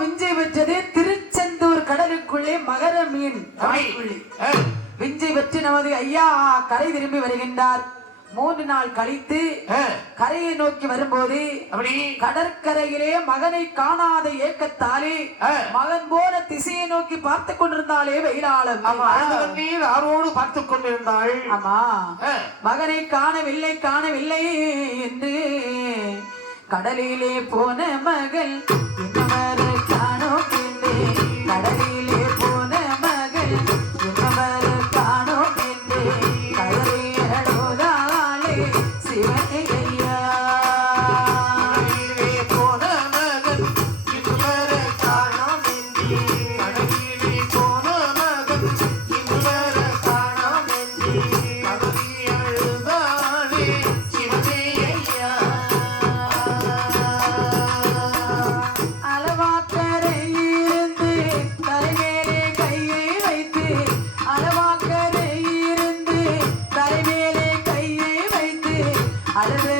விஞ்சை பெற்றது திருச்செந்தூர் கடலுக்குள்ளே மகர மீன் விஞ்சை பெற்று நமது ஐயா கரை திரும்பி வருகின்றார். மூன்று நாள் கழித்து கரையை நோக்கி வரும்போது கடற்கரையிலே மகனை காணாத ஏக்கத்தாலே. மகன் போன திசையை நோக்கி பார்த்து கொண்டிருந்தாலே வெயிலாளம். ஆர்வோடு பார்த்துக் கொண்டிருந்தாள். ஆமா. மகனை காணவில்லை காணவில்லை என்று கடலிலே போன மகள் Thank you. 나름의